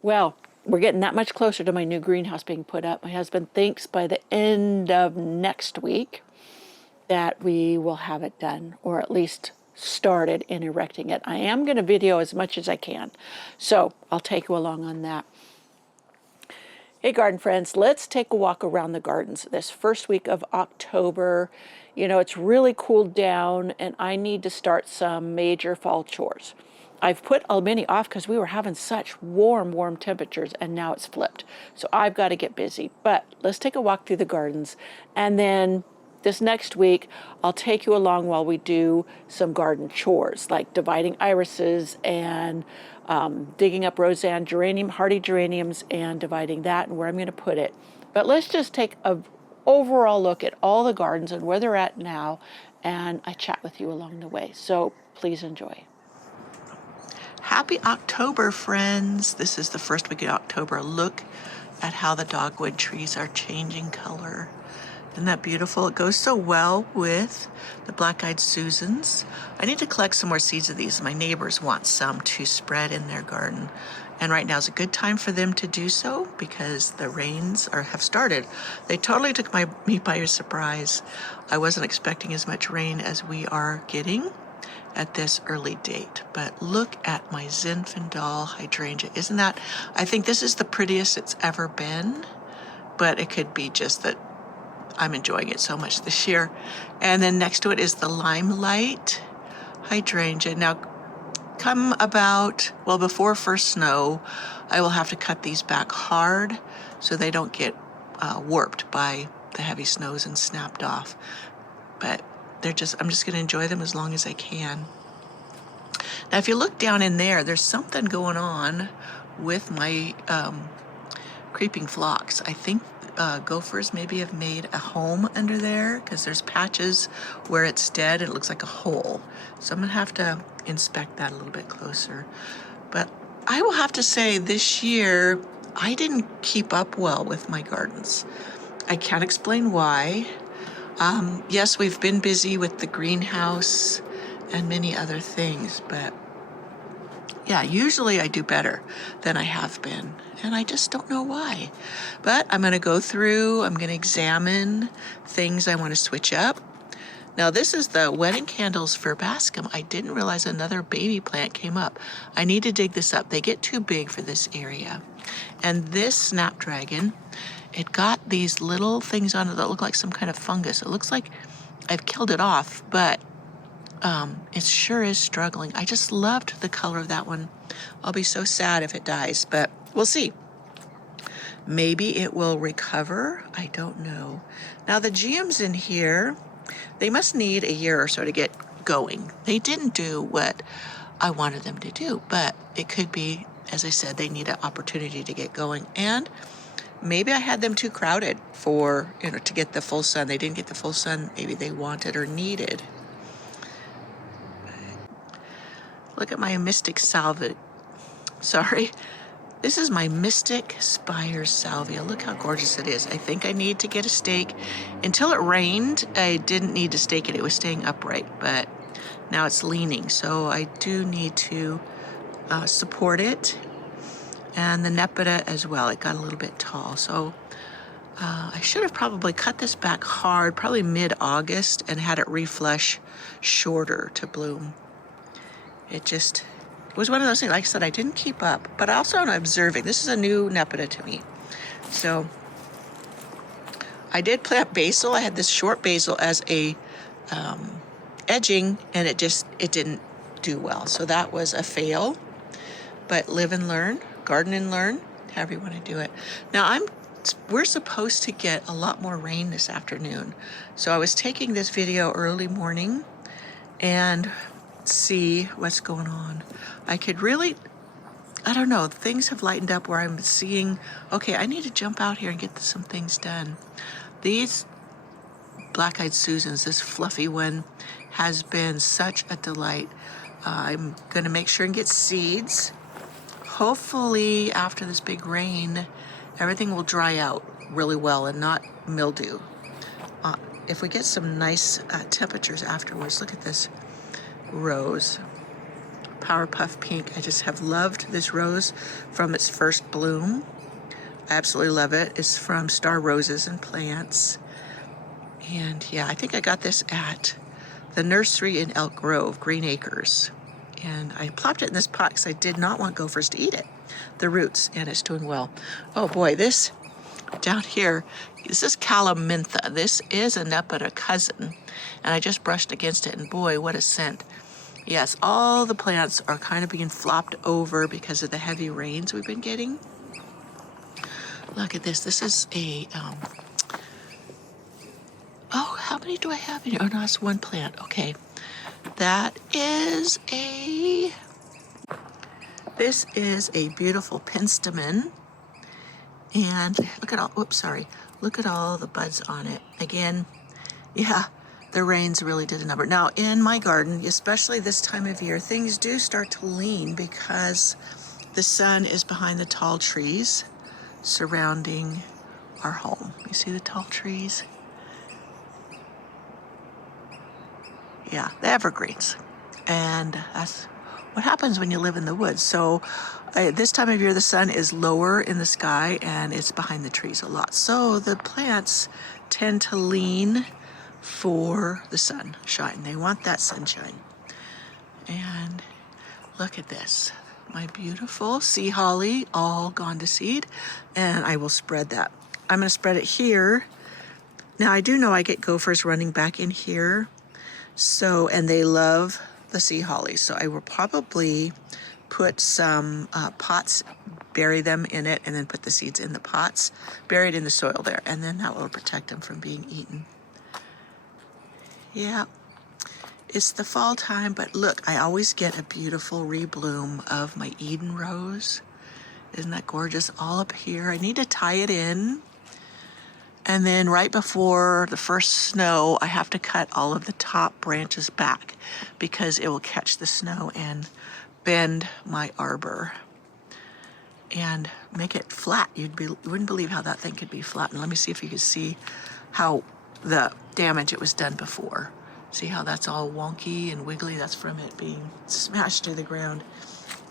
Well, we're getting that much closer to my new greenhouse being put up. My husband thinks by the end of next week that we will have it done, or at least started in erecting it. I am going to video as much as I can, so I'll take you along on that. Hey garden friends, let's take a walk around the gardens this first week of October. You know, it's really cooled down and I need to start some major fall chores. I've put many off because we were having such warm temperatures, and now it's flipped. So I've got to get busy. But let's take a walk through the gardens, and then this next week, I'll take you along while we do some garden chores, like dividing irises and digging up Roseanne hardy geraniums and dividing that and where I'm going to put it. But let's just take an overall look at all the gardens and where they're at now, and I chat with you along the way. So please enjoy. Happy October, friends. This is the first week of October. Look at how the dogwood trees are changing color. Isn't that beautiful? It goes so well with the black-eyed Susans. I need to collect some more seeds of these. My neighbors want some to spread in their garden. And right now is a good time for them to do so because the rains have started. They totally took me by surprise. I wasn't expecting as much rain as we are getting at this early date. But look at my Zinfandel hydrangea. Isn't that, I think this is the prettiest it's ever been, but it could be just that I'm enjoying it so much this year. And then next to it is the Limelight hydrangea. Now, come about, well, before first snow, I will have to cut these back hard so they don't get warped by the heavy snows and snapped off. But I'm just going to enjoy them as long as I can. Now, if you look down in there, there's something going on with my creeping phlox. I think gophers maybe have made a home under there because there's patches where it's dead and it looks like a hole. So I'm going to have to inspect that a little bit closer. But I will have to say this year, I didn't keep up well with my gardens. I can't explain why. Yes, we've been busy with the greenhouse and many other things, but yeah, usually I do better than I have been, and I just don't know why. But I'm going to go through, I'm going to examine things I want to switch up. Now, this is the wedding candles for Bascom. I didn't realize another baby plant came up. I need to dig this up. They get too big for this area. And this snapdragon, it got these little things on it that look like some kind of fungus. It looks like I've killed it off, but it sure is struggling. I just loved the color of that one. I'll be so sad if it dies, but we'll see. Maybe it will recover. I don't know. Now, the geums in here, they must need a year or so to get going. They didn't do what I wanted them to do, but it could be, as I said, they need an opportunity to get going. And maybe I had them too crowded for, to get the full sun. They didn't get the full sun maybe they wanted or needed. Look at my Mystic Salvia. This is my Mystic Spire Salvia. Look how gorgeous it is. I think I need to get a stake. Until it rained, I didn't need to stake it. It was staying upright, but now it's leaning. So I do need to support it. And the Nepeta as well. It got a little bit tall. So I should have probably cut this back hard, probably mid-August, and had it reflush shorter to bloom. It was one of those things, like I said, I didn't keep up, but also I'm observing. This is a new Nepeta to me. So I did plant basil. I had this short basil as a edging, and it didn't do well. So that was a fail, but live and learn, garden and learn, however you want to do it. Now we're supposed to get a lot more rain this afternoon. So I was taking this video early morning and see what's going on. I don't know, things have lightened up where I'm seeing, okay, I need to jump out here and get some things done. These black-eyed Susans, this fluffy one, has been such a delight. I'm going to make sure and get seeds. Hopefully, after this big rain, everything will dry out really well and not mildew. If we get some nice temperatures afterwards, look at this rose. Power Puff Pink. I just have loved this rose from its first bloom. I absolutely love it. It's from Star Roses and Plants. And yeah, I think I got this at the nursery in Elk Grove, Green Acres. And I plopped it in this pot because I did not want gophers to eat it, the roots, and it's doing well. Oh boy, this down here, this is calamintha. This is a Nepeta cousin, and I just brushed against it, and boy, what a scent. Yes, all the plants are kind of being flopped over because of the heavy rains we've been getting. Look at this. This is a, oh, how many do I have in here? Oh, no, it's one plant. Okay. That is this is a beautiful penstemon. And look at all, oops, sorry. Look at all the buds on it. Again, yeah, the rains really did a number. Now, in my garden, especially this time of year, things do start to lean because the sun is behind the tall trees surrounding our home. You see the tall trees? Yeah, the evergreens. And that's what happens when you live in the woods. So this time of year, the sun is lower in the sky and it's behind the trees a lot. So the plants tend to lean for the sunshine. They want that sunshine. And look at this. My beautiful sea holly, all gone to seed. And I will spread that. I'm going to spread it here. Now, I do know I get gophers running back in here. So, and they love the sea holly. So I will probably put some pots, bury them in it, and then put the seeds in the pots, buried in the soil there. And then that will protect them from being eaten. Yeah, it's the fall time, but look, I always get a beautiful rebloom of my Eden rose. Isn't that gorgeous? All up here. I need to tie it in. And then right before the first snow, I have to cut all of the top branches back because it will catch the snow and bend my arbor and make it flat. You wouldn't believe how that thing could be flat. And let me see if you can see how the damage it was done before. See how that's all wonky and wiggly? That's from it being smashed to the ground.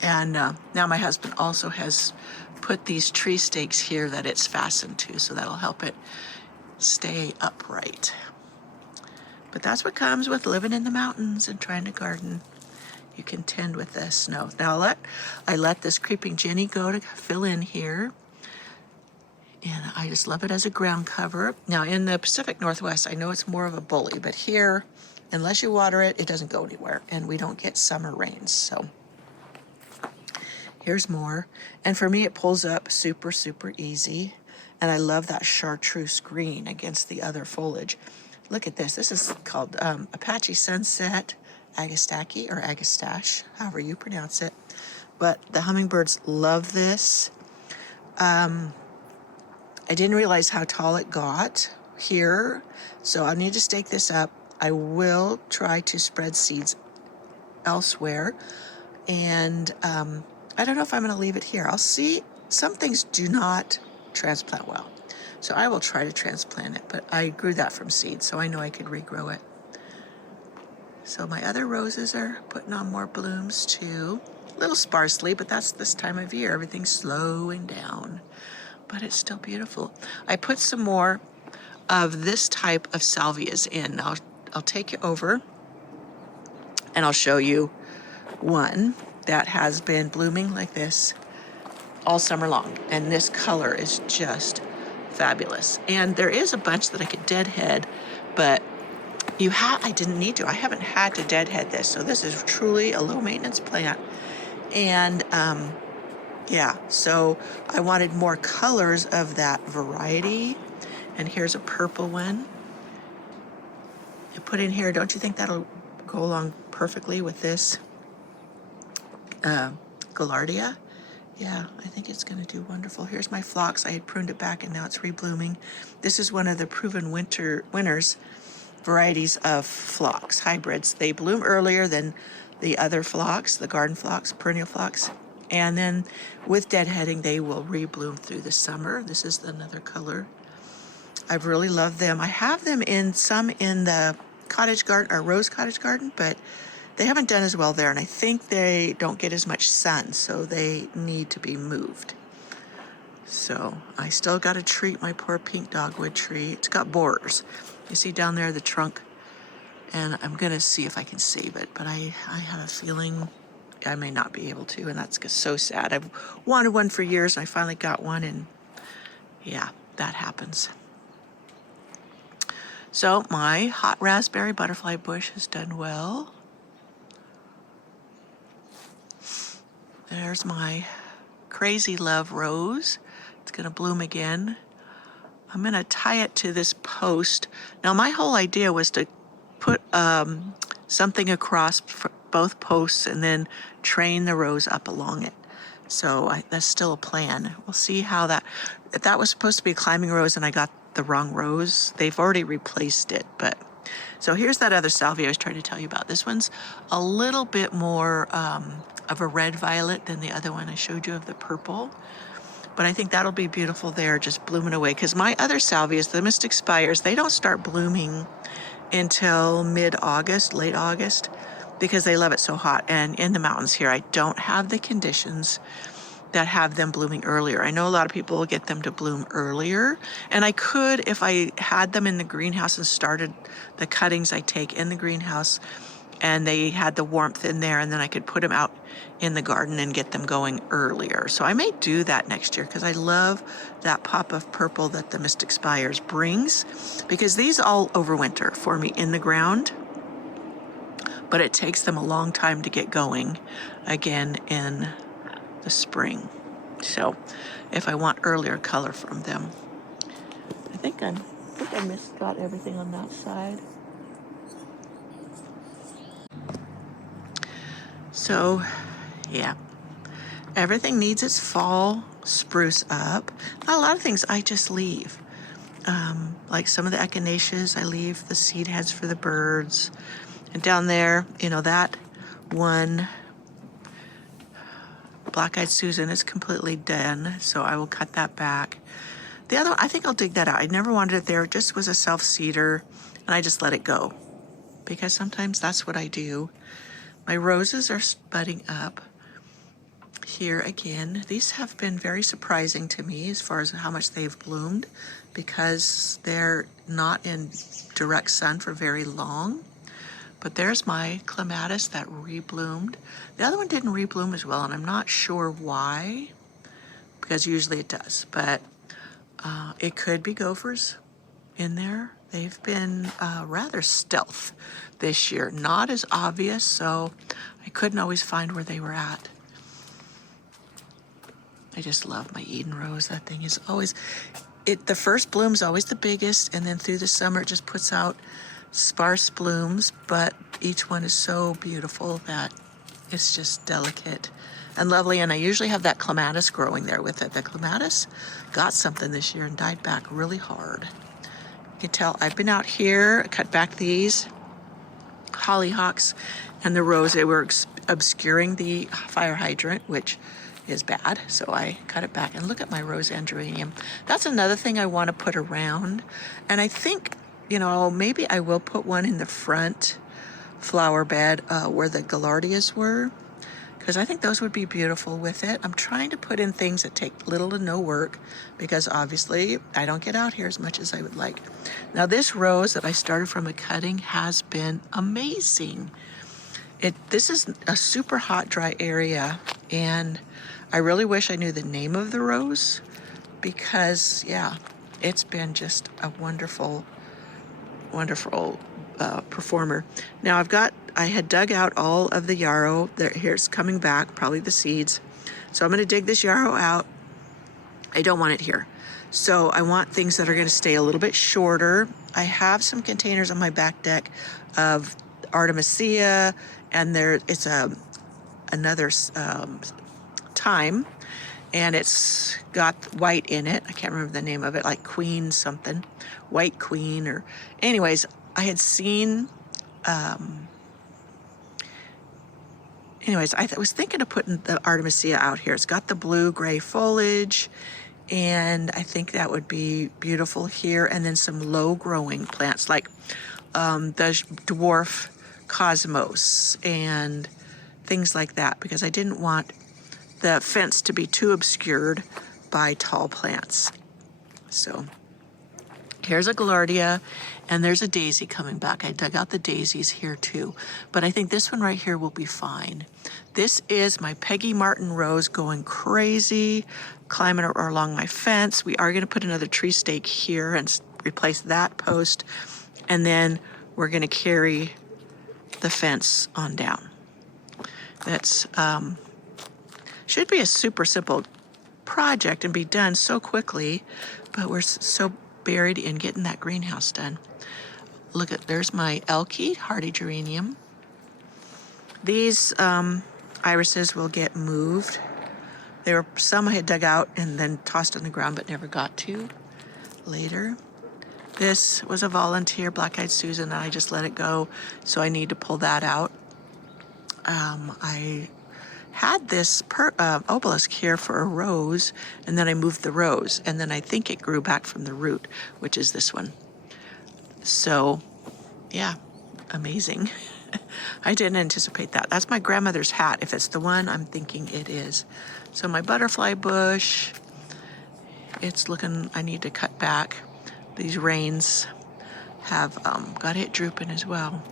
And now my husband also has put these tree stakes here that it's fastened to, so that'll help it stay upright. But that's what comes with living in the mountains and trying to garden. You contend with the snow. Now I let this creeping Jenny go to fill in here. And I just love it as a ground cover. Now in the Pacific Northwest, I know it's more of a bully, but here, unless you water it, it doesn't go anywhere. And we don't get summer rains, so. Here's more. And for me, it pulls up super, super easy. And I love that chartreuse green against the other foliage. Look at this. This is called Apache Sunset Agastache or Agastache, however you pronounce it. But the hummingbirds love this. I didn't realize how tall it got here, so I need to stake this up. I will try to spread seeds elsewhere. And I don't know if I'm going to leave it here. I'll see. Some things do not transplant well, so I will try to transplant it, but I grew that from seed, so I know I could regrow it. So my other roses are putting on more blooms too. A little sparsely, but that's this time of year. Everything's slowing down, but it's still beautiful. I put some more of this type of salvias in. I'll take you over and I'll show you one that has been blooming like this all summer long, and this color is just fabulous. And there is a bunch that I could deadhead, but I didn't need to. I haven't had to deadhead this, so this is truly a low maintenance plant. And yeah, so I wanted more colors of that variety. And here's a purple one I put in here. Don't you think that'll go along perfectly with this Gaillardia? Yeah, I think it's going to do wonderful. Here's my phlox. I had pruned it back and now it's reblooming. This is one of the proven winners varieties of phlox, hybrids. They bloom earlier than the other phlox, the garden phlox, perennial phlox. And then with deadheading, they will rebloom through the summer. This is another color. I've really loved them. I have them in some in the cottage garden or rose cottage garden, but they haven't done as well there, and I think they don't get as much sun, so they need to be moved. So I still got to treat my poor pink dogwood tree. It's got borers. You see down there the trunk, and I'm going to see if I can save it, but I have a feeling I may not be able to, and that's so sad. I've wanted one for years, and I finally got one, and yeah, that happens. So my hot raspberry butterfly bush has done well. There's my crazy love rose. It's going to bloom again. I'm going to tie it to this post. Now my whole idea was to put something across both posts and then train the rose up along it. So that's still a plan. We'll see how that was supposed to be a climbing rose and I got the wrong rose. They've already replaced it, but so here's that other salvia I was trying to tell you about. This one's a little bit more of a red violet than the other one I showed you of the purple. But I think that'll be beautiful there, just blooming away. Because my other salvias, the Mystic Spires, they don't start blooming until mid-August, late August, because they love it so hot. And in the mountains here, I don't have the conditions that have them blooming earlier. I know a lot of people will get them to bloom earlier, and I could, if I had them in the greenhouse and started the cuttings I take in the greenhouse, and they had the warmth in there, and then I could put them out in the garden and get them going earlier. So I may do that next year because I love that pop of purple that the Mystic Spires brings, because these all overwinter for me in the ground, but it takes them a long time to get going again in the spring. So if I want earlier color from them, I think I got everything on that side. So yeah, everything needs its fall spruce up. Not a lot of things I just leave. Like some of the echinaceas, I leave the seed heads for the birds. And down there, that one Black-Eyed Susan is completely done, so I will cut that back. The other one, I think I'll dig that out. I never wanted it there. It just was a self-seeder, and I just let it go, because sometimes that's what I do. My roses are budding up here again. These have been very surprising to me as far as how much they've bloomed, because they're not in direct sun for very long. But there's my clematis that rebloomed. The other one didn't rebloom as well, and I'm not sure why, because usually it does. But it could be gophers in there. They've been rather stealth this year, not as obvious, so I couldn't always find where they were at. I just love my Eden rose. That thing is always, the first bloom's always the biggest, and then through the summer it just puts out sparse blooms, but each one is so beautiful that it's just delicate and lovely. And I usually have that clematis growing there with it. The clematis got something this year and died back really hard. You can tell I've been out here, cut back these hollyhocks and the rose. They were obscuring the fire hydrant, which is bad, so I cut it back. And look at my rose andronium. That's another thing I want to put around, and I think maybe I will put one in the front flower bed where the gaillardias were, because I think those would be beautiful with it. I'm trying to put in things that take little to no work, because obviously I don't get out here as much as I would like. Now this rose that I started from a cutting has been amazing. This is a super hot, dry area, and I really wish I knew the name of the rose, because yeah, it's been just a wonderful performer. Now I had dug out all of the yarrow. Here's coming back, probably the seeds. So I'm going to dig this yarrow out. I don't want it here. So I want things that are going to stay a little bit shorter. I have some containers on my back deck of Artemisia, and it's another thyme, and it's got white in it. I can't remember the name of it, like Queen something, White Queen, or anyways, I had seen, I was thinking of putting the Artemisia out here. It's got the blue-gray foliage, and I think that would be beautiful here. And then some low-growing plants, like the dwarf cosmos and things like that, because I didn't want the fence to be too obscured by tall plants. So here's a gaillardia, and there's a daisy coming back. I dug out the daisies here too, but I think this one right here will be fine. This is my Peggy Martin rose going crazy, climbing along my fence. We are going to put another tree stake here and replace that post, and then we're going to carry the fence on down. That's should be a super simple project and be done so quickly, but we're so buried in getting that greenhouse done. Look at, there's my elky hardy geranium. These irises will get moved. There were some I had dug out and then tossed on the ground but never got to later. This was a volunteer, Black-Eyed Susan, and I just let it go, so I need to pull that out. I had this obelisk here for a rose, and then I moved the rose, and then I think it grew back from the root, which is this one. So, yeah, amazing. I didn't anticipate that. That's my grandmother's hat, if it's the one I'm thinking it is. So my butterfly bush, it's looking, I need to cut back. These rains have got it drooping as well.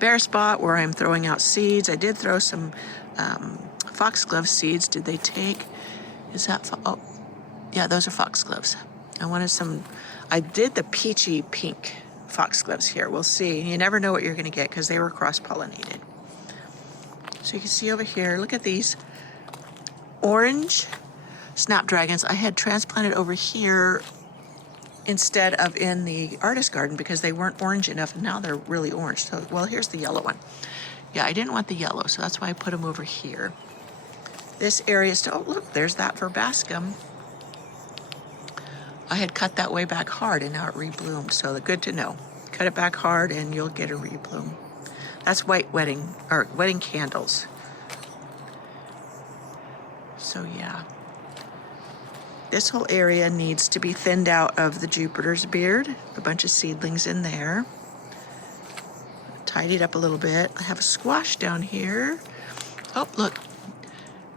Bare spot where I'm throwing out seeds. I did throw some foxglove seeds. Did they take? Is that, oh, yeah, those are foxgloves. I wanted some, I did the peachy pink foxgloves here. We'll see. You never know what you're going to get because they were cross-pollinated. So you can see over here, look at these orange snapdragons. I had transplanted over here instead of in the artist garden because they weren't orange enough, and now they're really orange. So, well, here's the yellow one. Yeah, I didn't want the yellow, so that's why I put them over here. This area still, oh, look, there's that verbascum. I had cut that way back hard, and now it rebloomed, so good to know. Cut it back hard, and you'll get a rebloom. That's white wedding, or wedding candles. So, yeah. This whole area needs to be thinned out of the Jupiter's beard. A bunch of seedlings in there. Tidied up a little bit. I have a squash down here. Oh, look.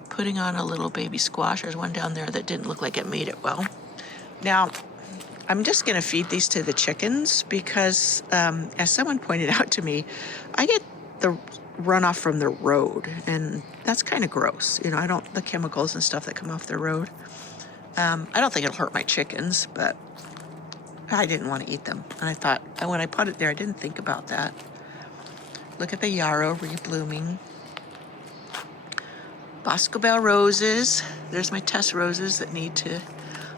Putting on a little baby squash. There's one down there that didn't look like it made it well. Now, I'm just going to feed these to the chickens because, as someone pointed out to me, I get the runoff from the road, and that's kind of gross. You know, I don't, the chemicals and stuff that come off the road. I don't think it'll hurt my chickens, but I didn't want to eat them. And I thought, when I put it there, I didn't think about that. Look at the yarrow reblooming. Boscobel roses. There's my Tess roses that need to,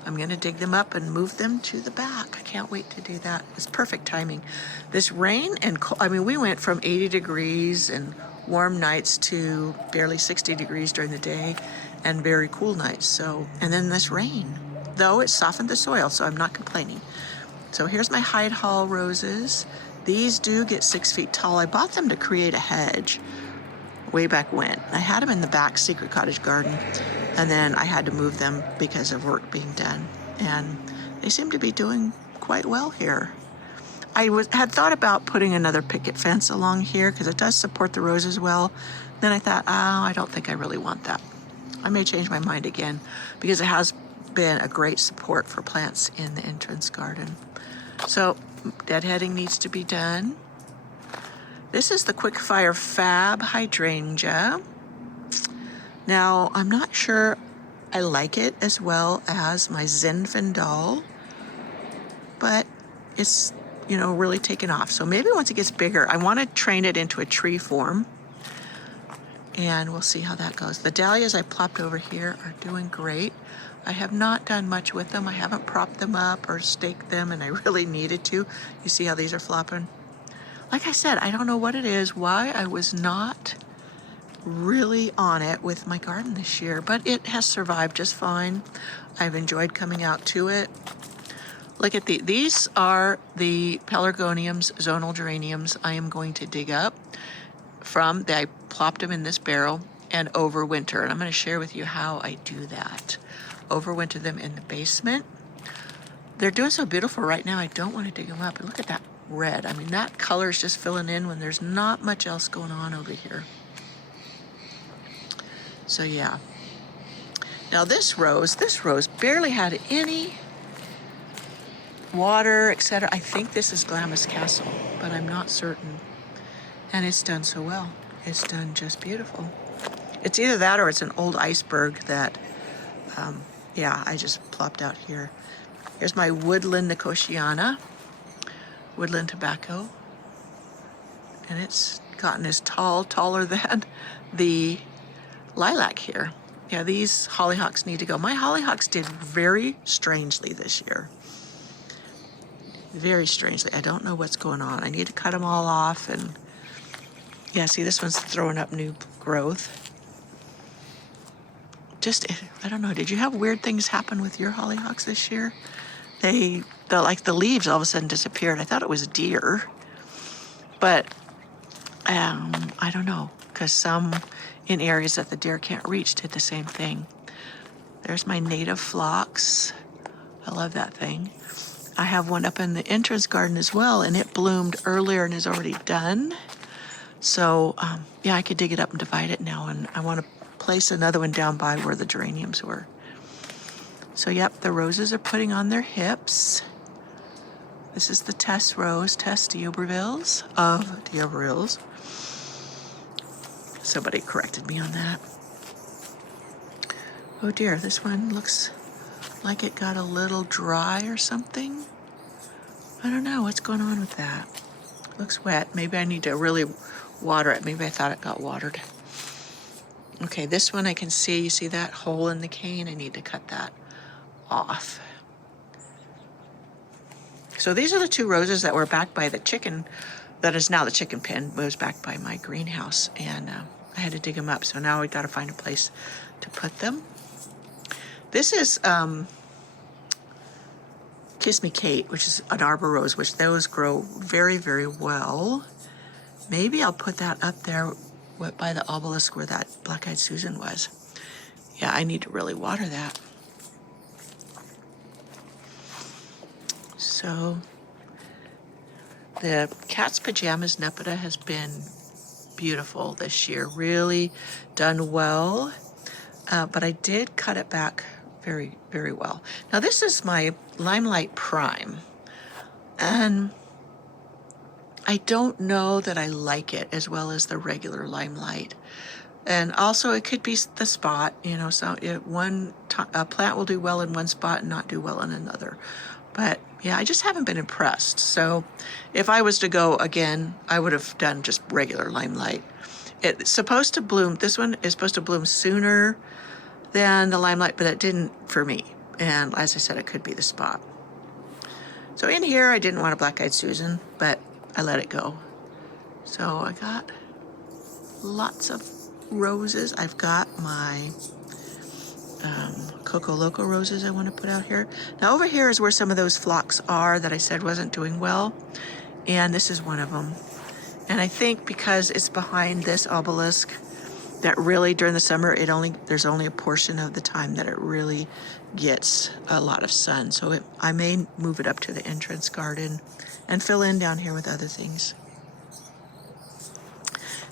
I'm going to dig them up and move them to the back. I can't wait to do that. It's perfect timing. This rain and cold, I mean, we went from 80 degrees and warm nights to barely 60 degrees during the day and very cool nights. So, and then this rain, though it softened the soil, so I'm not complaining. So here's my Hyde Hall roses. These do get 6 feet tall. I bought them to create a hedge way back when. I had them in the back secret cottage garden, and then I had to move them because of work being done. And they seem to be doing quite well here. I had thought about putting another picket fence along here because it does support the roses well. Then I thought, oh, I don't think I really want that. I may change my mind again because it has been a great support for plants in the entrance garden. So deadheading needs to be done. This is the Quickfire Fab hydrangea. Now, I'm not sure I like it as well as my Zinfandel, but it's, you know, really taken off. So maybe once it gets bigger, I want to train it into a tree form, and we'll see how that goes. The dahlias I plopped over here are doing great. I have not done much with them. I haven't propped them up or staked them, and I really needed to. You see how these are flopping? Like I said, I don't know what it is, why I was not really on it with my garden this year, but it has survived just fine. I've enjoyed coming out to it. Look at these are the pelargoniums, zonal geraniums I am going to dig up from, I plopped them in this barrel and overwinter. And I'm going to share with you how I do that. Overwinter them in the basement. They're doing so beautiful right now, I don't want to dig them up. And look at that red. I mean, that color is just filling in when there's not much else going on over here. So yeah. Now this rose barely had any water, etc. I think this is Glamis Castle, but I'm not certain. And it's done so well. It's done just beautiful. It's either that or it's an old iceberg that, yeah, I just plopped out here. Here's my woodland Nicotiana, woodland tobacco. And it's gotten as taller than the lilac here. Yeah, these hollyhocks need to go. My hollyhocks did very strangely this year. Very strangely. I don't know what's going on. I need to cut them all off. And yeah, see, this one's throwing up new growth. Just, I don't know. Did you have weird things happen with your hollyhocks this year? Like the leaves all of a sudden disappeared. I thought it was deer, but I don't know, because some in areas that the deer can't reach did the same thing. There's my native phlox. I love that thing. I have one up in the entrance garden as well, and it bloomed earlier and is already done. So yeah, I could dig it up and divide it now, and I want to place another one down by where the geraniums were. So yep, the roses are putting on their hips. This is the Tess rose, Tess d'Iberville's of d'Iberville's. Somebody corrected me on that. Oh dear, this one looks like it got a little dry or something. I don't know what's going on with that. Looks wet. Maybe I need to really water it. Maybe I thought it got watered. Okay, this one I can see. You see that hole in the cane? I need to cut that off. So these are the two roses that were backed by the chicken, that is now the chicken pen, was backed by my greenhouse, and I had to dig them up. So now we got to find a place to put them. This is Kiss Me Kate, which is an arbor rose, which those grow very, very well. Maybe I'll put that up there by the obelisk where that black-eyed Susan was. Yeah, I need to really water that. So the Cat's Pajamas Nepeta has been beautiful this year, really done well, but I did cut it back very, very well. Now this is my Limelight Prime, and I don't know that I like it as well as the regular Limelight. And also it could be the spot, you know, so a plant will do well in one spot and not do well in another. But yeah, I just haven't been impressed. So if I was to go again, I would have done just regular Limelight. It's supposed to bloom, this one is supposed to bloom sooner than the Limelight, but it didn't for me. And as I said, it could be the spot. So in here, I didn't want a black-eyed Susan, but I let it go. So I got lots of roses. I've got my Coco Loco roses I want to put out here. Now over here is where some of those phlox are that I said wasn't doing well, and this is one of them. And I think because it's behind this obelisk, that really during the summer there's only a portion of the time that it really gets a lot of sun. So I may move it up to the entrance garden and fill in down here with other things.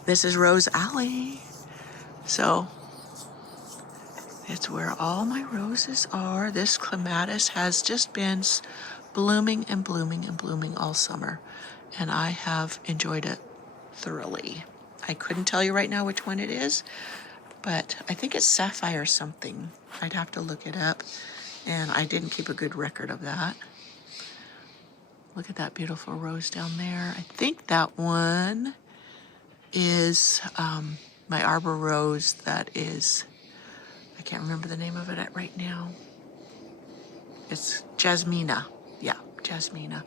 This is Rose Alley. So it's where all my roses are. This clematis has just been blooming and blooming and blooming all summer, and I have enjoyed it thoroughly. I couldn't tell you right now which one it is, but I think it's Sapphire something. I'd have to look it up, and I didn't keep a good record of that. Look at that beautiful rose down there. I think that one is my arbor rose that is, I can't remember the name of it right now. It's Jasmina. Yeah, Jasmina.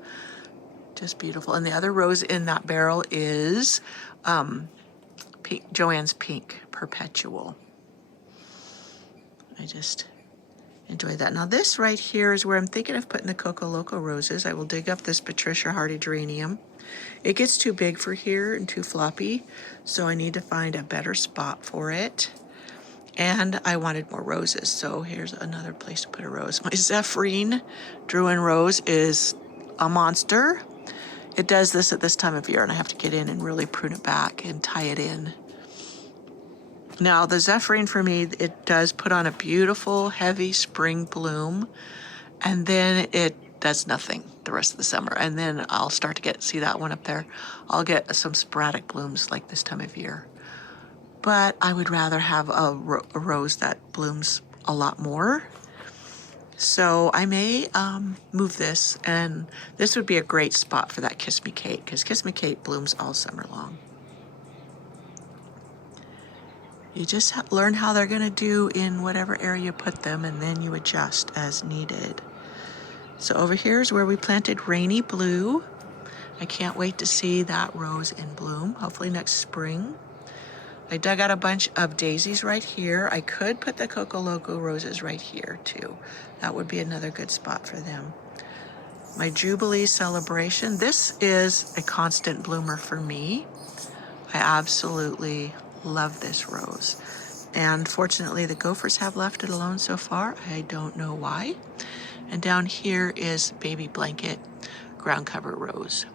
Just beautiful. And the other rose in that barrel is Joanne's Pink Perpetual. I just enjoy that. Now this right here is where I'm thinking of putting the Coco Loco roses. I will dig up this Patricia Hardy geranium. It gets too big for here and too floppy, so I need to find a better spot for it. And I wanted more roses, so here's another place to put a rose. My Zephrine Druin rose is a monster, it does this at this time of year, and I have to get in and really prune it back and tie it in. Now, the Zephyrine for me, it does put on a beautiful, heavy spring bloom, and then it does nothing the rest of the summer. And then I'll start to see that one up there. I'll get some sporadic blooms like this time of year. But I would rather have a rose that blooms a lot more. So I may move this, and this would be a great spot for that Kiss Me Kate, because Kiss Me Kate blooms all summer long. You just learn how they're going to do in whatever area you put them, and then you adjust as needed. So over here is where we planted Rainy Blue. I can't wait to see that rose in bloom, hopefully next spring. I dug out a bunch of daisies right here. I could put the Coco Loco roses right here too. That would be another good spot for them. My Jubilee celebration. This is a constant bloomer for me. I absolutely love this rose. And fortunately, the gophers have left it alone so far. I don't know why. And down here is Baby Blanket ground cover rose.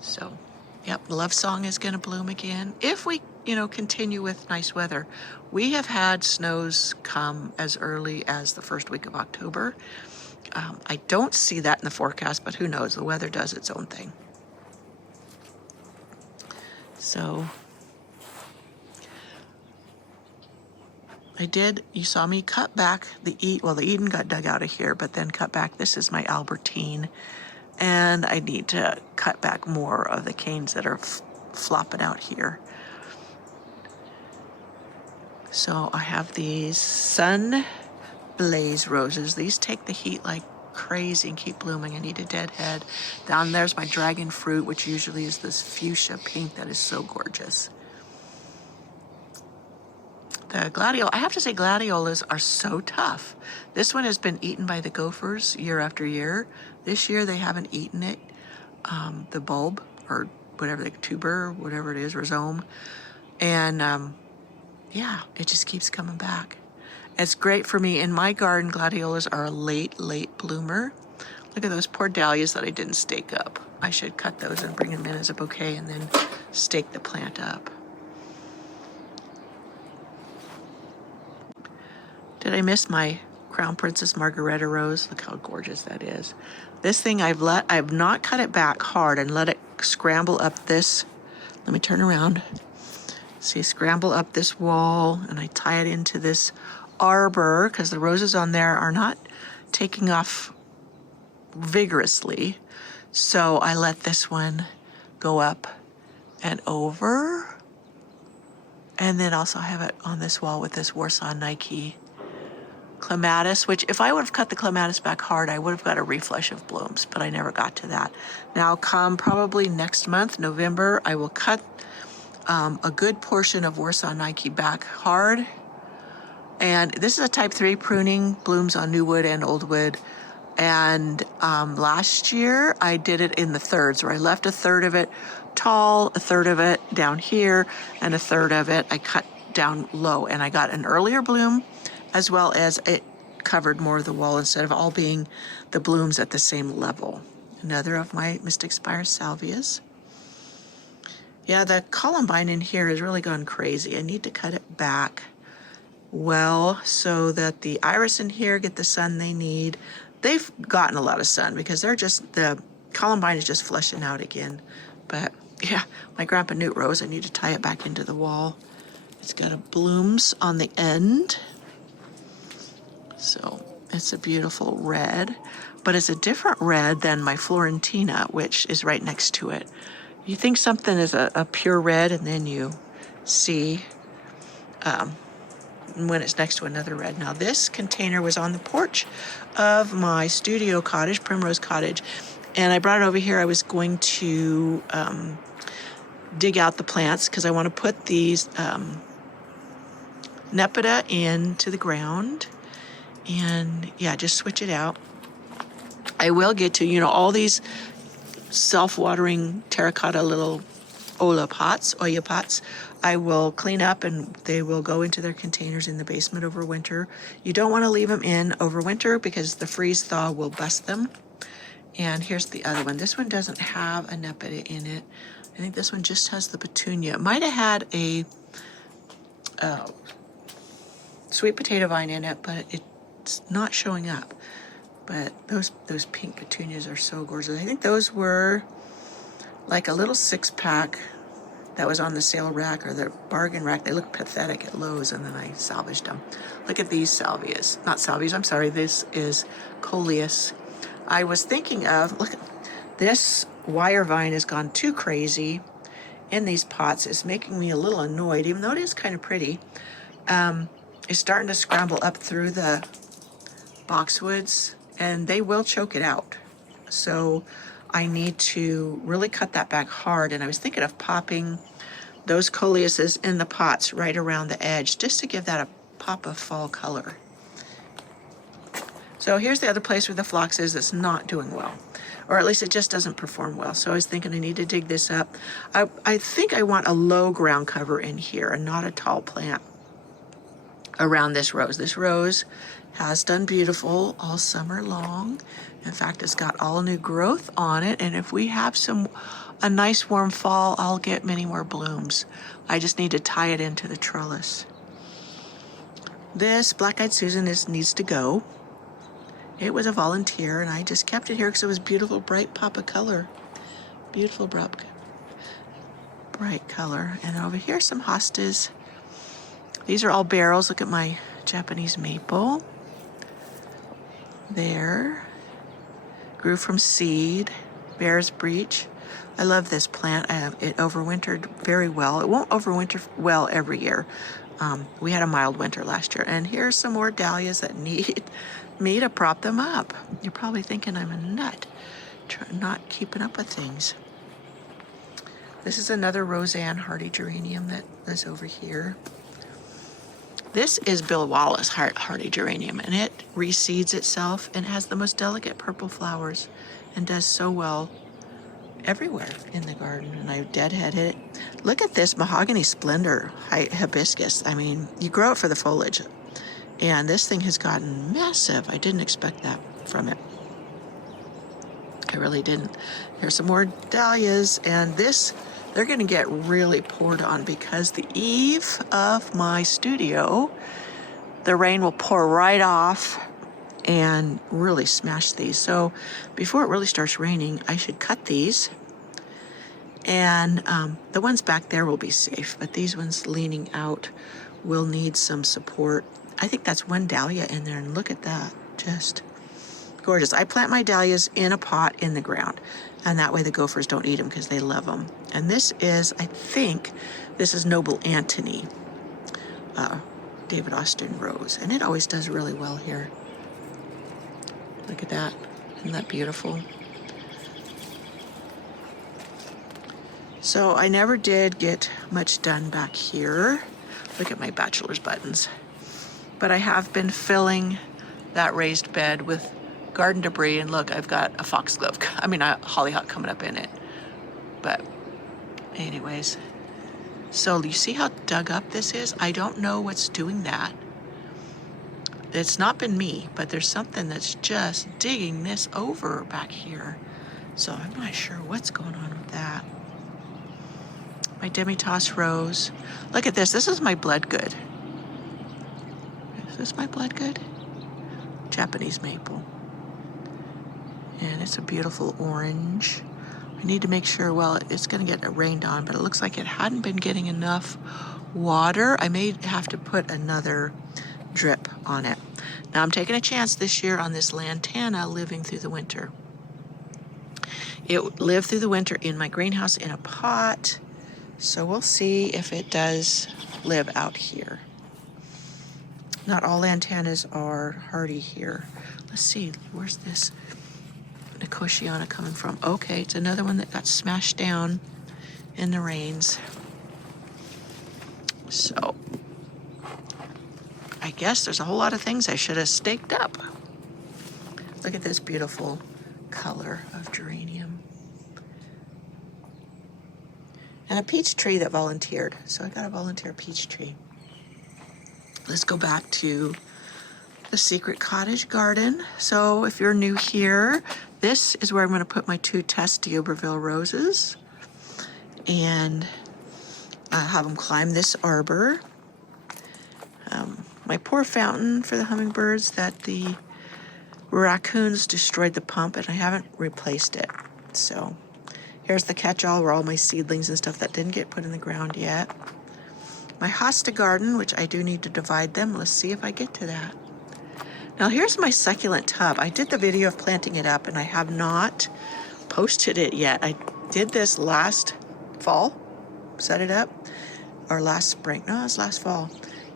So, yep, Love Song is going to bloom again. If we, continue with nice weather. We have had snows come as early as the first week of October. I don't see that in the forecast, but who knows? The weather does its own thing. So, you saw me cut back the Eden got dug out of here, but then cut back. This is my Albertine, and I need to cut back more of the canes that are flopping out here. So I have these Sun Blaze roses. These take the heat like crazy and keep blooming. I need a deadhead. Down there's my dragon fruit, which usually is this fuchsia pink that is so gorgeous. The I have to say gladiolas are so tough. This one has been eaten by the gophers year after year. This year they haven't eaten it, the bulb or whatever, the tuber, whatever it is, rhizome. And yeah, it just keeps coming back. It's great for me. In my garden, gladiolas are a late bloomer. Look at those poor dahlias that I didn't stake up. I should cut those and bring them in as a bouquet and then stake the plant up. Did I miss my Crown Princess Margareta rose? Look how gorgeous that is. This thing I've not cut it back hard and let it scramble up this. Let me turn around. See, scramble up this wall, and I tie it into this arbor because the roses on there are not taking off vigorously. So I let this one go up and over. And then also have it on this wall with this Warsaw Nike clematis, which if I would have cut the clematis back hard, I would have got a reflush of blooms, but I never got to that. Now come probably next month, November, I will cut a good portion of Warsaw Nike back hard. And this is a type 3 pruning, blooms on new wood and old wood. And last year I did it in the thirds, where I left a third of it tall, a third of it down here, and a third of it I cut down low. And I got an earlier bloom, as well as it covered more of the wall instead of all being the blooms at the same level. Another of my Mystic Spire salvias. Yeah, the columbine in here has really gone crazy. I need to cut it back well so that the iris in here get the sun they need. They've gotten a lot of sun because the columbine is just fleshing out again. But yeah, my Grandpa Newt rose, I need to tie it back into the wall. It's got a blooms on the end. So it's a beautiful red, but it's a different red than my Florentina, which is right next to it. You think something is a pure red, and then you see when it's next to another red. Now this container was on the porch of my studio cottage, Primrose Cottage, and I brought it over here. I was going to dig out the plants because I want to put these Nepeta into the ground and yeah, just switch it out. I will get to, all these self-watering terracotta little Oya pots. I will clean up and they will go into their containers in the basement over winter. You don't want to leave them in over winter because the freeze thaw will bust them. And here's the other one. This one doesn't have a nepeta in it. I think this one just has the petunia. It might have had a sweet potato vine in it, but it's not showing up. But those pink petunias are so gorgeous. I think those were like a little 6-pack that was on the sale rack or the bargain rack. They look pathetic at Lowe's, and then I salvaged them. Look at these salvias. Not salvias, I'm sorry. This is coleus. I was thinking of, look, this wire vine has gone too crazy in these pots. It's making me a little annoyed, even though it is kind of pretty. It's starting to scramble up through the boxwoods, and they will choke it out. So I need to really cut that back hard. And I was thinking of popping those coleuses in the pots right around the edge, just to give that a pop of fall color. So here's the other place where the phlox is that's not doing well, or at least it just doesn't perform well. So I was thinking I need to dig this up. I think I want a low ground cover in here and not a tall plant around this rose. This rose has done beautiful all summer long. In fact, it's got all new growth on it, and if we have a nice warm fall, I'll get many more blooms. I just need to tie it into the trellis. This black-eyed Susan needs to go. It was a volunteer, and I just kept it here because it was beautiful, bright pop of color. Beautiful, bright color. And over here, some hostas. These are all barrels. Look at my Japanese maple. There. Grew from seed. Bear's breech. I love this plant. It overwintered very well. It won't overwinter well every year. We had a mild winter last year. And here's some more dahlias that need me to prop them up. You're probably thinking I'm a nut, not keeping up with things. This is another Roseanne hardy geranium that is over here. This is Bill Wallace hardy geranium, and it reseeds itself and has the most delicate purple flowers and does so well everywhere in the garden. And I deadheaded it. Look at this mahogany splendor hibiscus. I mean, you grow it for the foliage, and this thing has gotten massive. I didn't expect that from it. I really didn't. Here's some more dahlias, and they're going to get really poured on because the eave of my studio, the rain will pour right off and really smash these. So before it really starts raining, I should cut these. And the ones back there will be safe, but these ones leaning out will need some support. I think that's one dahlia in there, and look at that. Just gorgeous. I plant my dahlias in a pot in the ground, and that way the gophers don't eat them because they love them. And this is, I think, this is Noble Antony, David Austin Rose, and it always does really well here. Look at that. Isn't that beautiful? So I never did get much done back here. Look at my bachelor's buttons. But I have been filling that raised bed with garden debris, and look, I've got a foxglove, a hollyhock coming up in it. But anyways, so you see how dug up this is? I don't know what's doing that. It's not been me, but there's something that's just digging this over back here. So I'm not sure what's going on with that. My Demitasse rose. Look at this. This is my bloodgood. Is this my bloodgood? Japanese maple. And it's a beautiful orange. I need to make sure, well, it's going to get rained on, but it looks like it hadn't been getting enough water. I may have to put another drip on it. Now I'm taking a chance this year on this lantana living through the winter. It lived through the winter in my greenhouse in a pot, so we'll see if it does live out here. Not all lantanas are hardy here. Let's see, where's this Nicotiana coming from? Okay, it's another one that got smashed down in the rains. So I guess there's a whole lot of things I should have staked up. Look at this beautiful color of geranium. And a peach tree that volunteered. So I got a volunteer peach tree. Let's go back to the secret cottage garden. So if you're new here, This is where I'm going to put my 2 test D'Iberville roses, and have them climb this arbor. My poor fountain for the hummingbirds, that the raccoons destroyed the pump, and I haven't replaced it. So here's the catch-all where all my seedlings and stuff that didn't get put in the ground yet. My hosta garden, which I do need to divide them. Let's see if I get to that. Now here's my succulent tub. I did the video of planting it up, and I have not posted it yet. I did this last fall, set it up, or last spring. No, it was last fall.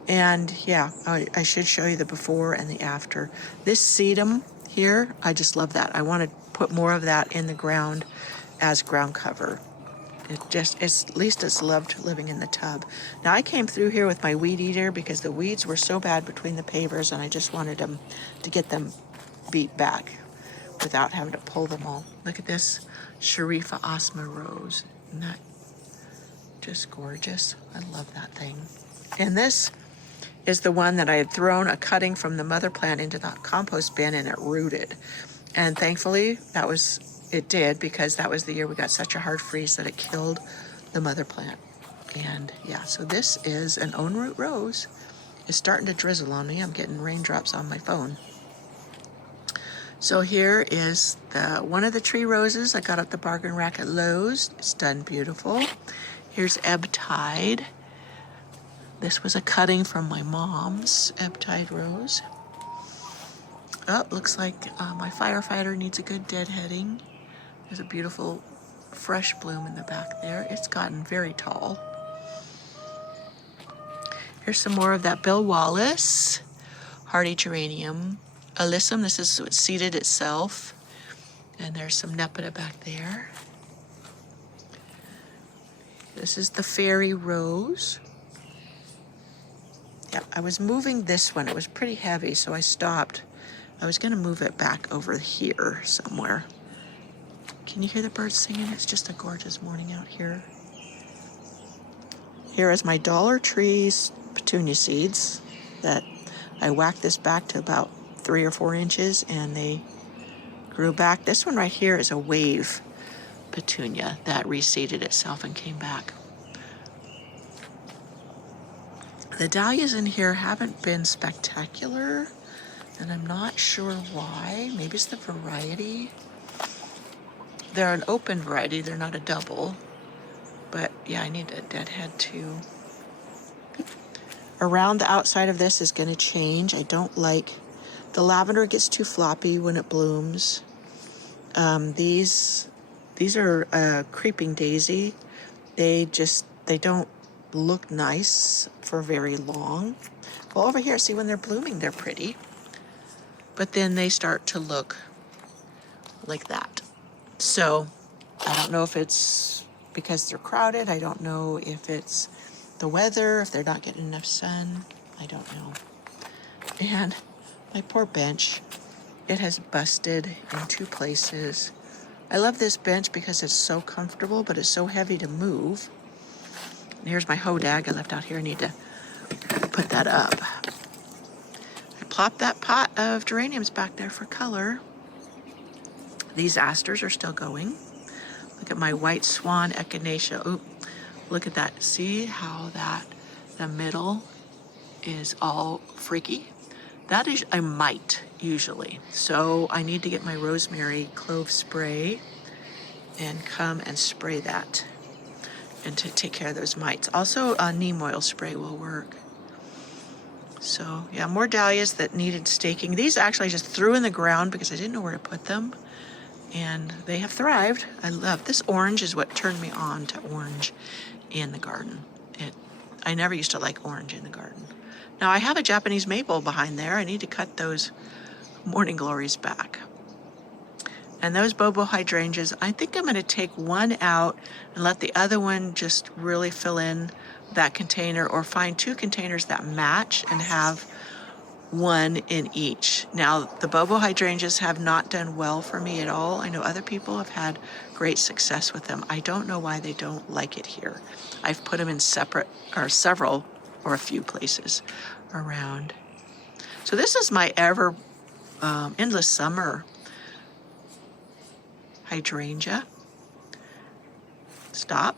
And yeah, I should show you the before and the after. This sedum here, I just love that. I want to put more of that in the ground as ground cover. At least it's loved living in the tub. Now I came through here with my weed eater because the weeds were so bad between the pavers, and I just wanted them to get them beat back without having to pull them all. Look at this Sharifa Osma rose. Isn't that just gorgeous? I love that thing. And this is the one that I had thrown a cutting from the mother plant into the compost bin, and it rooted. And thankfully it did, because that was the year we got such a hard freeze that it killed the mother plant. And yeah, so this is an own root rose. It's starting to drizzle on me. I'm getting raindrops on my phone. So here is one of the tree roses I got at the bargain rack at Lowe's. It's done beautiful. Here's Ebb Tide. This was a cutting from my mom's Ebb Tide rose. Oh, looks like my firefighter needs a good deadheading. There's a beautiful fresh bloom in the back there. It's gotten very tall. Here's some more of that Bill Wallace hardy geranium. Alyssum, this is what seeded itself. And there's some Nepeta back there. This is the fairy rose. Yeah, I was moving this one. It was pretty heavy, so I stopped. I was going to move it back over here somewhere. Can you hear the birds singing? It's just a gorgeous morning out here. Here is my Dollar Tree petunia seeds that I whacked this back to about 3 or 4 inches, and they grew back. This one right here is a wave petunia that reseeded itself and came back. The dahlias in here haven't been spectacular, and I'm not sure why. Maybe it's the variety. They're an open variety, they're not a double. But yeah, I need a deadhead too. Around the outside of this is going to change. I don't like the lavender. Gets too floppy when it blooms. These are a creeping daisy. They don't look nice for very long. Well, over here, see, when they're blooming, they're pretty. But then they start to look like that. So I don't know if it's because they're crowded. I don't know if it's the weather, if they're not getting enough sun. I don't know. And my poor bench, it has busted in 2 places. I love this bench because it's so comfortable, but it's so heavy to move. And here's my hodag I left out here. I need to put that up. I plopped that pot of geraniums back there for color. These asters are still going. Look at my white swan echinacea. Oop, look at that. See how the middle is all freaky? That is a mite usually. So I need to get my rosemary clove spray and come and spray that and to take care of those mites. Also, neem oil spray will work. So yeah, more dahlias that needed staking. These actually I just threw in the ground because I didn't know where to put them. And they have thrived. I love this orange is what turned me on to orange in the garden. I never used to like orange in the garden. Now I have a Japanese maple behind there. I need to cut those morning glories back. And those bobo hydrangeas, I think I'm going to take one out and let the other one just really fill in that container, or find 2 containers that match and have one in each. Now, the bobo hydrangeas have not done well for me at all. I know other people have had great success with them. I don't know why they don't like it here. I've put them in separate or several or a few places around. So this is my endless summer hydrangea. Stop.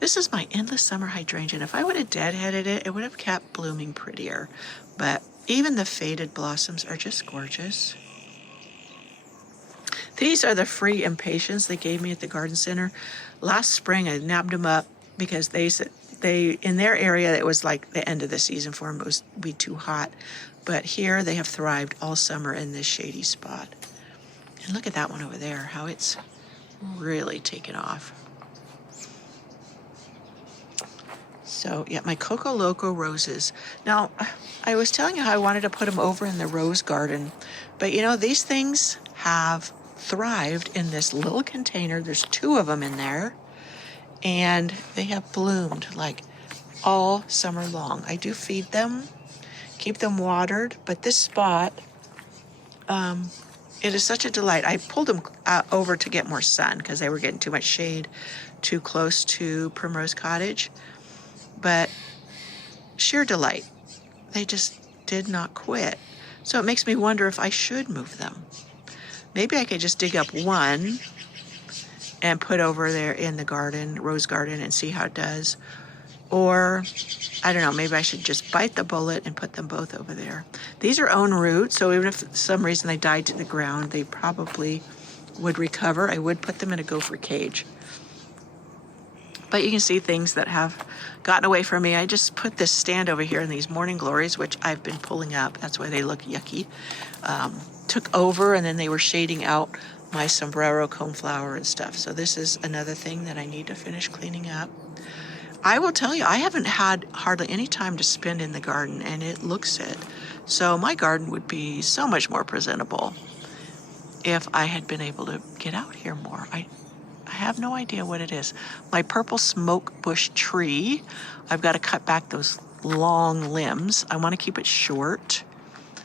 This is my endless summer hydrangea. If I would have deadheaded it, it would have kept blooming prettier. But even the faded blossoms are just gorgeous. These are the free impatiens they gave me at the garden center. Last spring, I nabbed them up because they in their area, it was like the end of the season for them. It was be too hot. But here, they have thrived all summer in this shady spot. And look at that one over there, how it's really taken off. So yeah, my Coco Loco roses. Now, I was telling you how I wanted to put them over in the rose garden, but you know, these things have thrived in this little container. There's 2 of them in there, and they have bloomed like all summer long. I do feed them, keep them watered, but this spot, it is such a delight. I pulled them over to get more sun because they were getting too much shade, too close to Primrose Cottage. But sheer delight. They just did not quit. So it makes me wonder if I should move them. Maybe I could just dig up one and put over there in the garden, rose garden, and see how it does. Or, I don't know, maybe I should just bite the bullet and put them both over there. These are own roots, so even if for some reason they died to the ground, they probably would recover. I would put them in a gopher cage. But you can see things that have gotten away from me. I just put this stand over here in these morning glories, which I've been pulling up. That's why they look yucky. Took over, and then they were shading out my sombrero coneflower and stuff. So this is another thing that I need to finish cleaning up. I will tell you, I haven't had hardly any time to spend in the garden, and it looks it. So my garden would be so much more presentable if I had been able to get out here more. I have no idea what it is. My purple smoke bush tree, I've got to cut back those long limbs. I want to keep it short.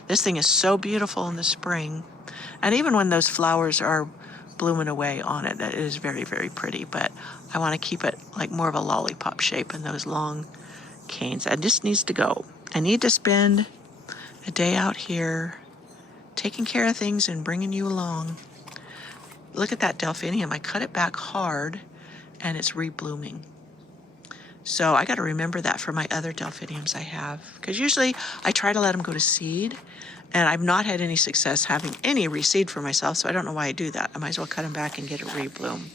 This thing is so beautiful in the spring. And even when those flowers are blooming away on it, that is very, very pretty. But I want to keep it like more of a lollipop shape in those long canes. It just needs to go. I need to spend a day out here taking care of things and bringing you along. Look at that delphinium. I cut it back hard and it's reblooming. So I got to remember that for my other delphiniums I have. Because usually I try to let them go to seed, and I've not had any success having any reseed for myself, so I don't know why I do that. I might as well cut them back and get a rebloom.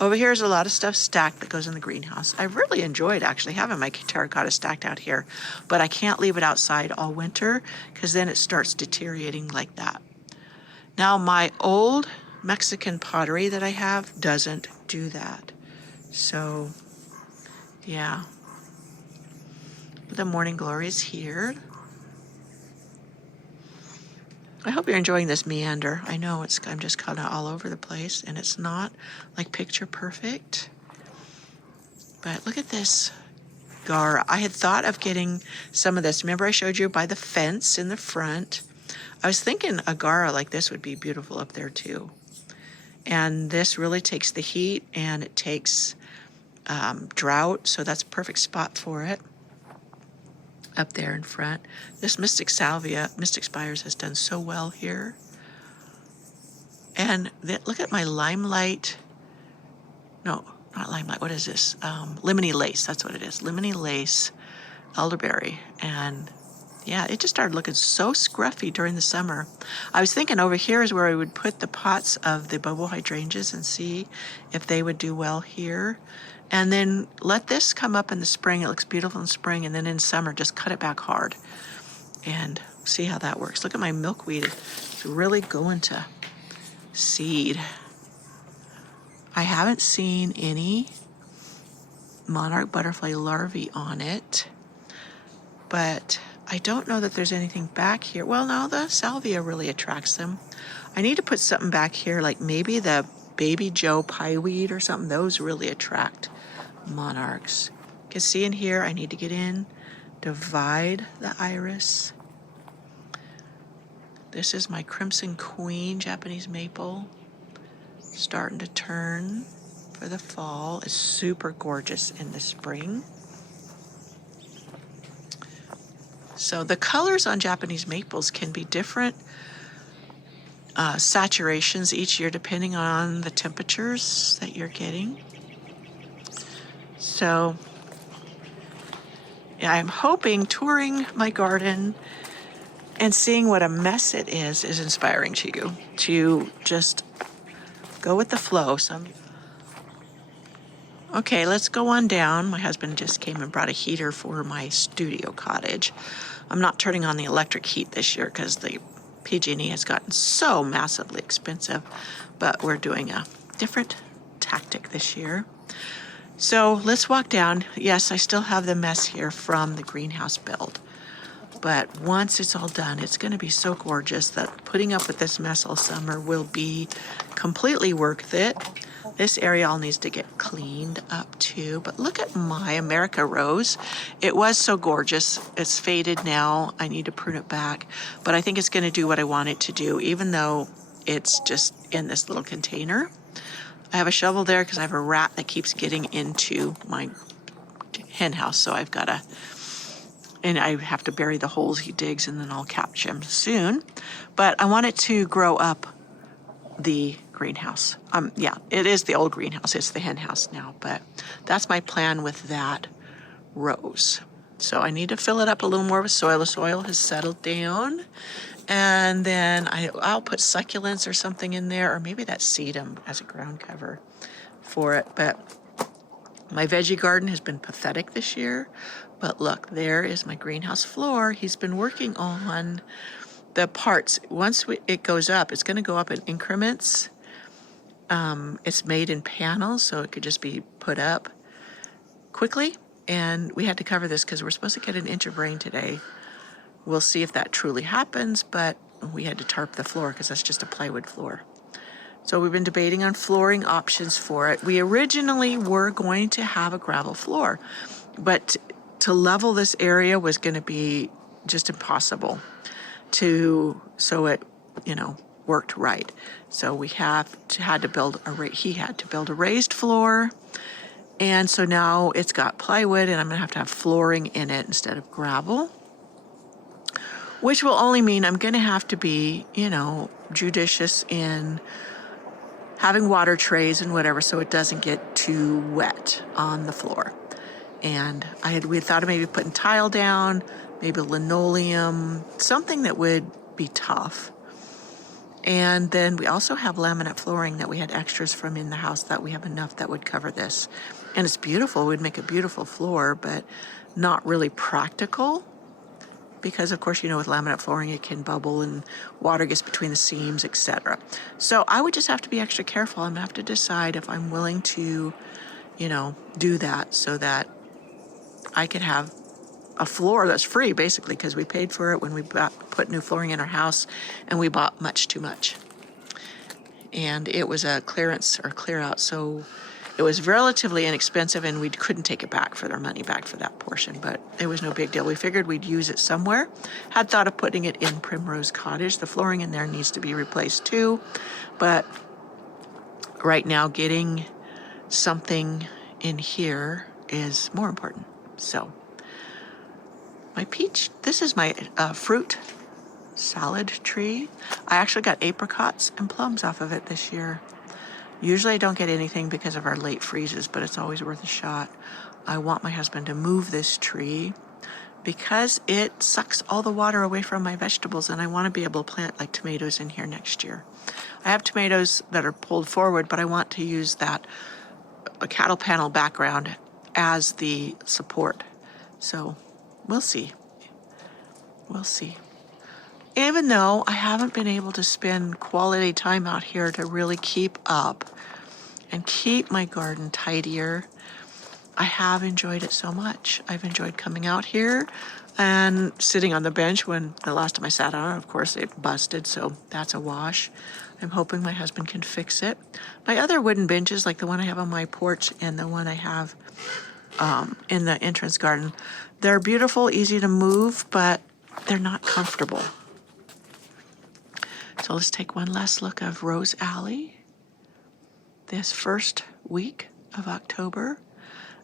Over here is a lot of stuff stacked that goes in the greenhouse. I've really enjoyed actually having my terracotta stacked out here, but I can't leave it outside all winter because then it starts deteriorating like that. Now my old Mexican pottery that I have doesn't do that. So yeah, the morning glory is here. I hope you're enjoying this meander. I know I'm just kind of all over the place, and it's not like picture perfect. But look at this Gara. I had thought of getting some of this. Remember I showed you by the fence in the front? I was thinking a Gara like this would be beautiful up there too. And this really takes the heat, and it takes drought, so that's a perfect spot for it. Up there in front. This Mystic Salvia, Mystic Spires has done so well here. And look at my Limelight. No, not Limelight. What is this? Lemony Lace. That's what it is. Lemony Lace elderberry. And yeah, it just started looking so scruffy during the summer. I was thinking over here is where I would put the pots of the bobo hydrangeas and see if they would do well here. And then let this come up in the spring. It looks beautiful in spring. And then in summer, just cut it back hard and see how that works. Look at my milkweed. It's really going to seed. I haven't seen any monarch butterfly larvae on it, but I don't know that there's anything back here. Well, no, the salvia really attracts them. I need to put something back here, like maybe the baby Joe pieweed or something. Those really attract monarchs. You can see in here, I need to get in, divide the iris. This is my Crimson Queen Japanese maple. Starting to turn for the fall. It's super gorgeous in the spring. So the colors on Japanese maples can be different saturations each year depending on the temperatures that you're getting. So I'm hoping touring my garden and seeing what a mess it is inspiring to you to just go with the flow. Okay, let's go on down. My husband just came and brought a heater for my studio cottage. I'm not turning on the electric heat this year because the PG&E has gotten so massively expensive, but we're doing a different tactic this year. So let's walk down. Yes, I still have the mess here from the greenhouse build, but once it's all done, it's going to be so gorgeous that putting up with this mess all summer will be completely worth it. This area all needs to get cleaned up too, but look at my America rose. It was so gorgeous. It's faded now. I need to prune it back, but I think it's going to do what I want it to do, even though it's just in this little container. I have a shovel there because I have a rat that keeps getting into my hen house, so and I have to bury the holes he digs, and then I'll catch him soon. But I want it to grow up the greenhouse. Yeah, it is the old greenhouse. It's the hen house now, but that's my plan with that rose. So I need to fill it up a little more with soil. The soil has settled down. And then I'll put succulents or something in there, or maybe that sedum as a ground cover for it. But my veggie garden has been pathetic this year. But look, there is my greenhouse floor. He's been working on the parts. Once it goes up, it's going to go up in increments. It's made in panels, so it could just be put up quickly. And we had to cover this because we're supposed to get an inch of rain today. We'll see if that truly happens, but we had to tarp the floor because that's just a plywood floor. So we've been debating on flooring options for it. We originally were going to have a gravel floor, but to level this area was going to be just impossible so it, worked right. So he had to build a raised floor. And so now it's got plywood, and I'm going to have flooring in it instead of gravel, which will only mean I'm going to have to be, judicious in having water trays and whatever so it doesn't get too wet on the floor. And we had thought of maybe putting tile down, maybe linoleum, something that would be tough. And then we also have laminate flooring that we had extras from in the house that we have enough that would cover this. And it's beautiful. It would make a beautiful floor, but not really practical. Because of course, with laminate flooring, it can bubble and water gets between the seams, etc. So I would just have to be extra careful. I'm gonna have to decide if I'm willing to, do that so that I could have a floor that's free, basically, because we paid for it when we put new flooring in our house, and we bought much too much. And it was a clearance or clear out, so it was relatively inexpensive, and we couldn't take it back for their money back for that portion, but it was no big deal. We figured we'd use it somewhere. Had thought of putting it in Primrose Cottage. The flooring in there needs to be replaced too, but right now getting something in here is more important. So my peach, this is my fruit salad tree. I actually got apricots and plums off of it this year. Usually I don't get anything because of our late freezes, but it's always worth a shot. I want my husband to move this tree because it sucks all the water away from my vegetables, and I want to be able to plant like tomatoes in here next year. I have tomatoes that are pulled forward, but I want to use a cattle panel background as the support. So we'll see. We'll see. Even though I haven't been able to spend quality time out here to really keep up and keep my garden tidier, I have enjoyed it so much. I've enjoyed coming out here and sitting on the bench. When the last time I sat on it, of course, it busted, so that's a wash. I'm hoping my husband can fix it. My other wooden benches, like the one I have on my porch and the one I have in the entrance garden, they're beautiful, easy to move, but they're not comfortable. So let's take one last look of Rose Alley this first week of October.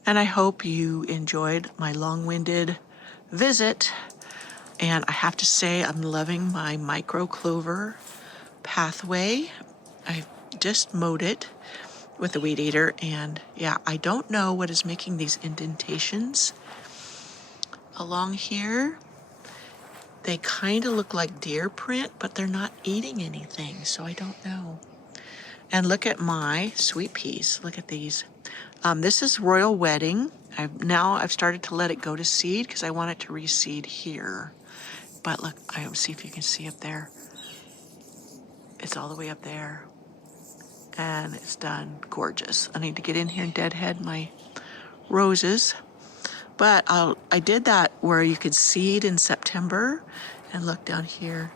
And I hope you enjoyed my long-winded visit. And I have to say, I'm loving my micro clover pathway. I just mowed it with the weed eater, and yeah, I don't know what is making these indentations along here. They kind of look like deer print, but they're not eating anything, so I don't know. And look at my sweet peas. Look at these. This is Royal Wedding. I've started to let it go to seed because I want it to reseed here. But look, see if you can see up there. It's all the way up there. And it's done. Gorgeous. I need to get in here and deadhead my roses. But I did that where you could seed in September. And look down here.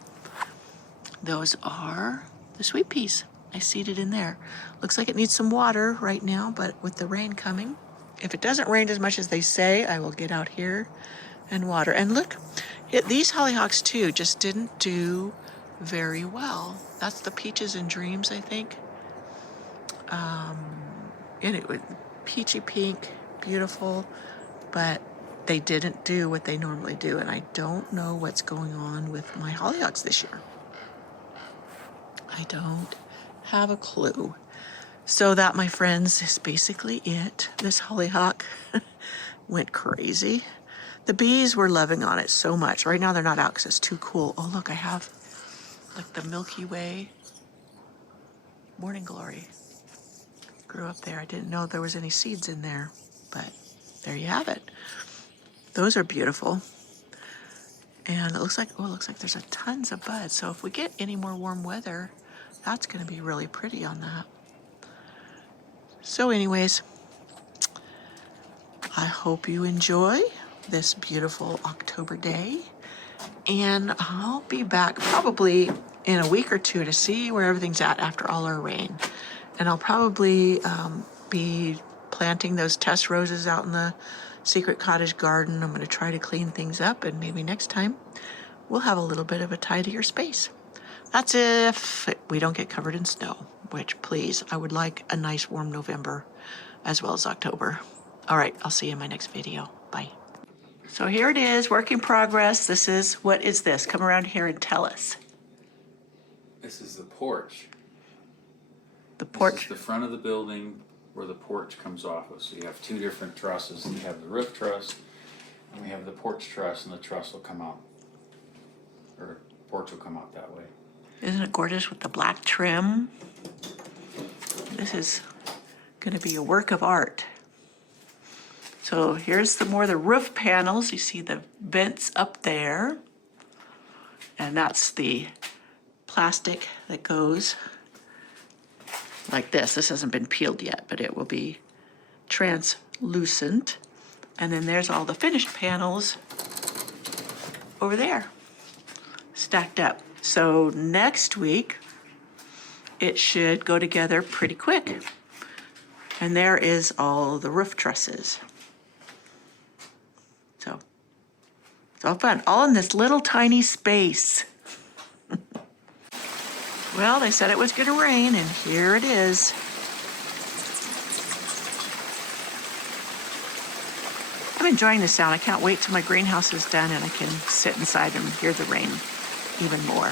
Those are the sweet peas. I seeded in there. Looks like it needs some water right now, but with the rain coming, if it doesn't rain as much as they say, I will get out here and water. And look, these hollyhocks too just didn't do very well. That's the Peaches and Dreams, I think. And it was peachy pink, beautiful, but they didn't do what they normally do. And I don't know what's going on with my hollyhocks this year. I don't have a clue. So that, my friends, is basically it. This hollyhock went crazy. The bees were loving on it so much. Right now they're not out because it's too cool. Oh, look, I have like the Milky Way Morning Glory. Grew up there. I didn't know there was any seeds in there, but there you have it. Those are beautiful. And it looks like, there's tons of buds. So if we get any more warm weather, that's going to be really pretty on that. So anyways, I hope you enjoy this beautiful October day. And I'll be back probably in a week or two to see where everything's at after all our rain. And I'll probably be planting those test roses out in the secret cottage garden. I'm going to try to clean things up, and maybe next time we'll have a little bit of a tidier space. That's if we don't get covered in snow, which, please, I would like a nice warm November as well as October. All right, I'll see you in my next video. Bye. So here it is, work in progress. What is this? Come around here and tell us. This is the porch. The porch. This is the front of the building where the porch comes off of. So you have two different trusses. You have the roof truss, and we have the porch truss, and the truss will come out, or porch will come out that way. Isn't it gorgeous with the black trim? This is going to be a work of art. So here's the roof panels. You see the vents up there. And that's the plastic that goes like this. This hasn't been peeled yet, but it will be translucent. And then there's all the finished panels over there, stacked up. So next week, it should go together pretty quick. And there is all the roof trusses. So it's all fun, all in this little tiny space. Well, they said it was going to rain, and here it is. I'm enjoying the sound. I can't wait till my greenhouse is done and I can sit inside and hear the rain even more.